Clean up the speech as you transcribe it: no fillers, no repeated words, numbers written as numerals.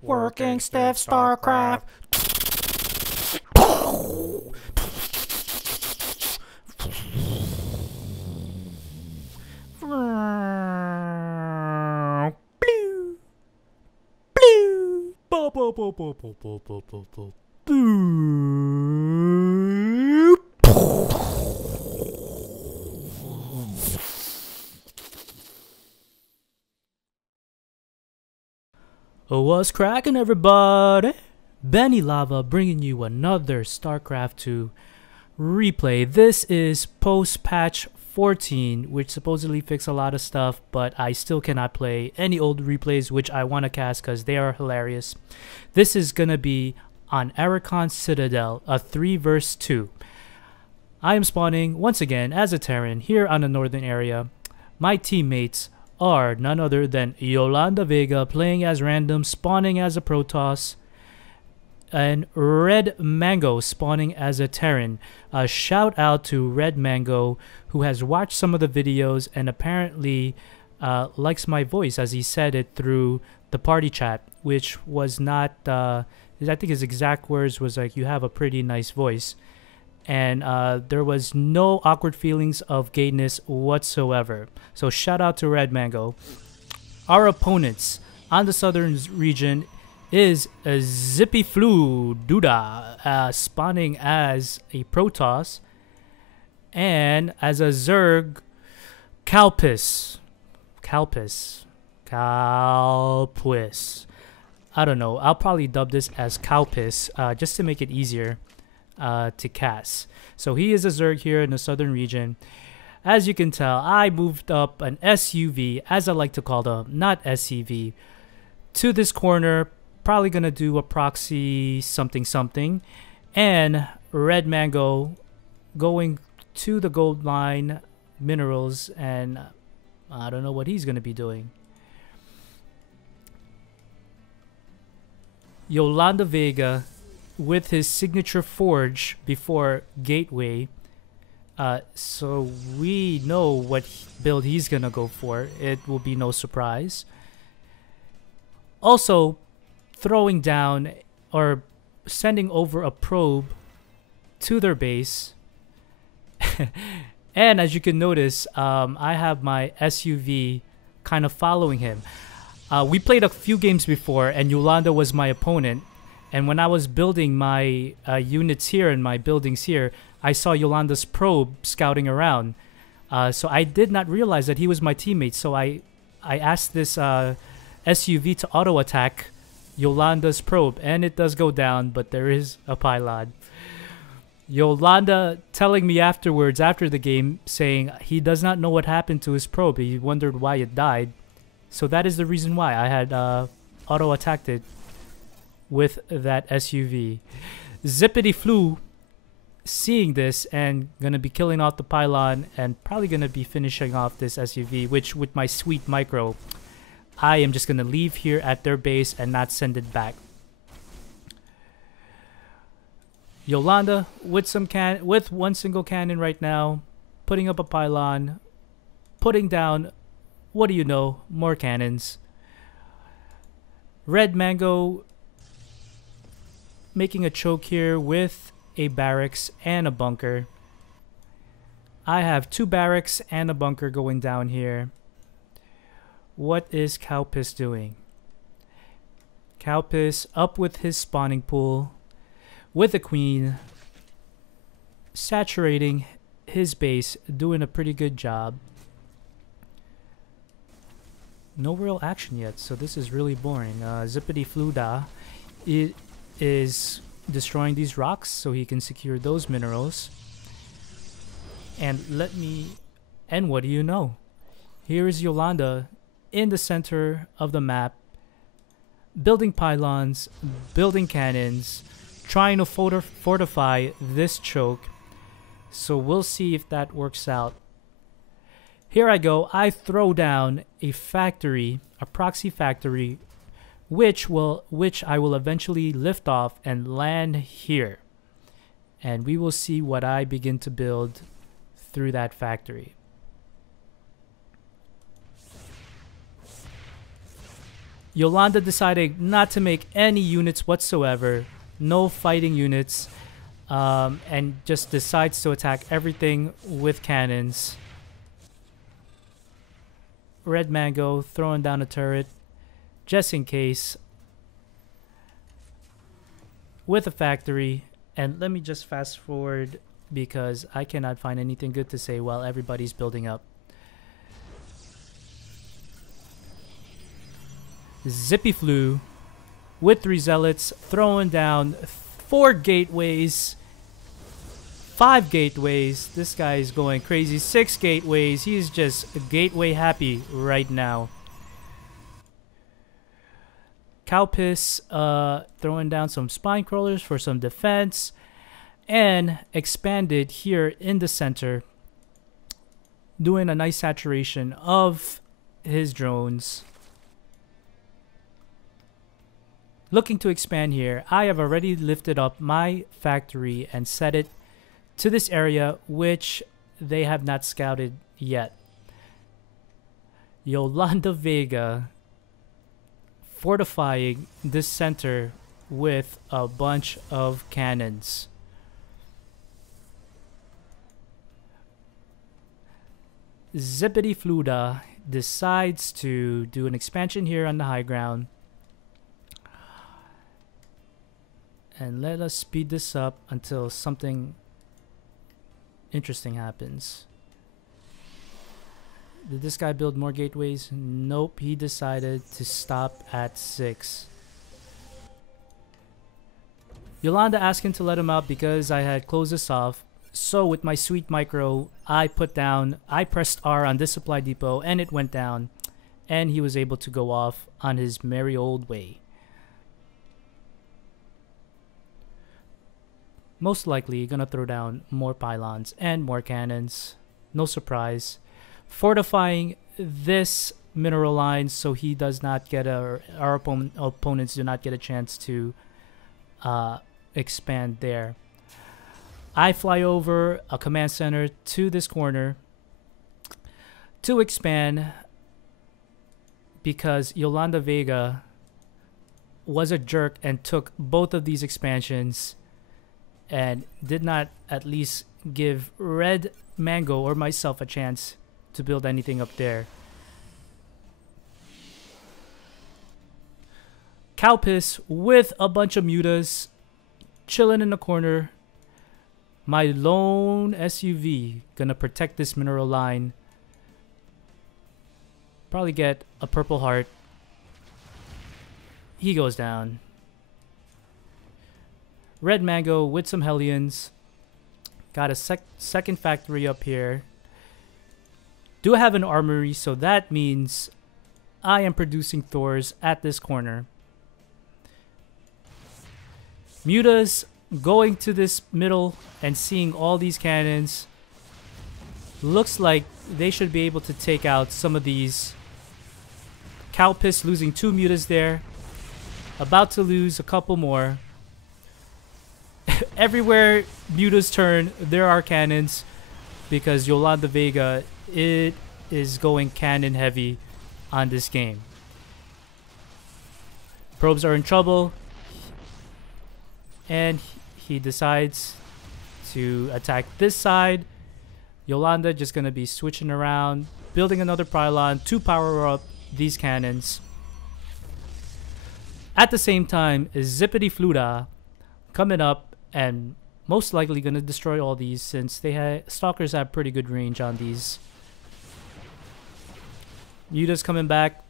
Working stiff Starcraft. What's cracking, everybody? BennyLava bringing you another Starcraft 2 replay. This is post-patch 14, which supposedly fixed a lot of stuff, but I still cannot play any old replays, which I want to cast because they are hilarious. This is going to be on Arachon Citadel, a 3 vs 2. I am spawning once again as a Terran here on the northern area. My teammates are none other than YolondaVega playing as random, spawning as a Protoss, and redmango spawning as a Terran. A shout out to redmango, who has watched some of the videos and apparently likes my voice, as he said it through the party chat, which was not, I think his exact words was like, "You have a pretty nice voice." And there was no awkward feelings of gayness whatsoever. So shout out to redmango. Our opponents on the southern region is a zippyflu Duda, spawning as a Protoss, and as a Zerg calpisw. I don't know. I'll probably dub this as calpisw just to make it easier to cast. So he is a Zerg here in the southern region. As you can tell, I moved up an SUV, as I like to call them, not SCV, to this corner. Probably gonna do a proxy something, and redmango going to the gold line minerals, and I don't know what he's gonna be doing. YolondaVega with his signature forge before gateway, so we know what build he's gonna go for. It will be no surprise. Also throwing down or sending over a probe to their base. And as you can notice, I have my SUV kind of following him. We played a few games before and Yolanda was my opponent. And when I was building my units here and my buildings here, I saw Yolanda's probe scouting around. So I did not realize that he was my teammate. So I asked this SUV to auto-attack Yolanda's probe. And it does go down, but there is a pylon. Yolanda telling me afterwards, after the game, saying he does not know what happened to his probe. He wondered why it died. So that is the reason why I had auto-attacked it with that SUV. Zippyflu seeing this and gonna be killing off the pylon and probably gonna be finishing off this SUV, which with my sweet micro, I am just gonna leave here at their base and not send it back. Yolanda with one single cannon right now, putting up a pylon, putting down, what do you know, more cannons. redmango making a choke here with a barracks and a bunker. I have 2 barracks and a bunker going down here. What is calpisw doing? Calpisw up with his spawning pool with a queen, saturating his base, doing a pretty good job. No real action yet, so this is really boring. Zippyflu it is destroying these rocks so he can secure those minerals. And what do you know? Here is Yolanda in the center of the map, building pylons, building cannons, trying to fortify this choke. So we'll see if that works out. Here I go. I throw down a factory, a proxy factory, which I will eventually lift off and land here. And we will see what I begin to build through that factory. Yolanda decided not to make any units whatsoever, no fighting units, and just decides to attack everything with cannons. Redmango throwing down a turret just in case with a factory. And let me just fast forward because I cannot find anything good to say while everybody's building up. Zippyflu with 3 zealots throwing down 4 gateways, 5 gateways. This guy is going crazy. 6 gateways. He's just gateway happy right now. Calpisw throwing down some spine crawlers for some defense, and expanded here in the center, doing a nice saturation of his drones. Looking to expand here. I have already lifted up my factory and set it to this area, which they have not scouted yet. YolondaVega fortifying this center with a bunch of cannons. Zippyflu decides to do an expansion here on the high ground. And let us speed this up until something interesting happens. Did this guy build more gateways? Nope, he decided to stop at 6. Yolanda asked him to let him out because I had closed this off. So with my sweet micro, I pressed R on this supply depot and it went down. And he was able to go off on his merry old way. Most likely gonna throw down more pylons and more cannons. No surprise. Fortifying this mineral line so he does not get our opponents do not get a chance to expand there. I fly over a command center to this corner to expand because YolondaVega was a jerk and took both of these expansions and did not at least give redmango or myself a chance to build anything up there. Calpisw with a bunch of mutas chilling in the corner. My lone SUV gonna protect this mineral line. Probably get a purple heart. He goes down. Redmango with some Hellions. Got a second factory up here. Do have an armory, so that means I am producing Thors at this corner. Mutas going to this middle and seeing all these cannons. Looks like they should be able to take out some of these. Calpisw losing 2 mutas there. About to lose a couple more. Everywhere mutas turn, there are cannons because YolondaVega, it is going cannon heavy on this game. Probes are in trouble, and he decides to attack this side. Yolanda just gonna be switching around, building another pylon to power up these cannons. At the same time, Zippyflu coming up and most likely gonna destroy all these since stalkers have pretty good range on these. Mutas coming back,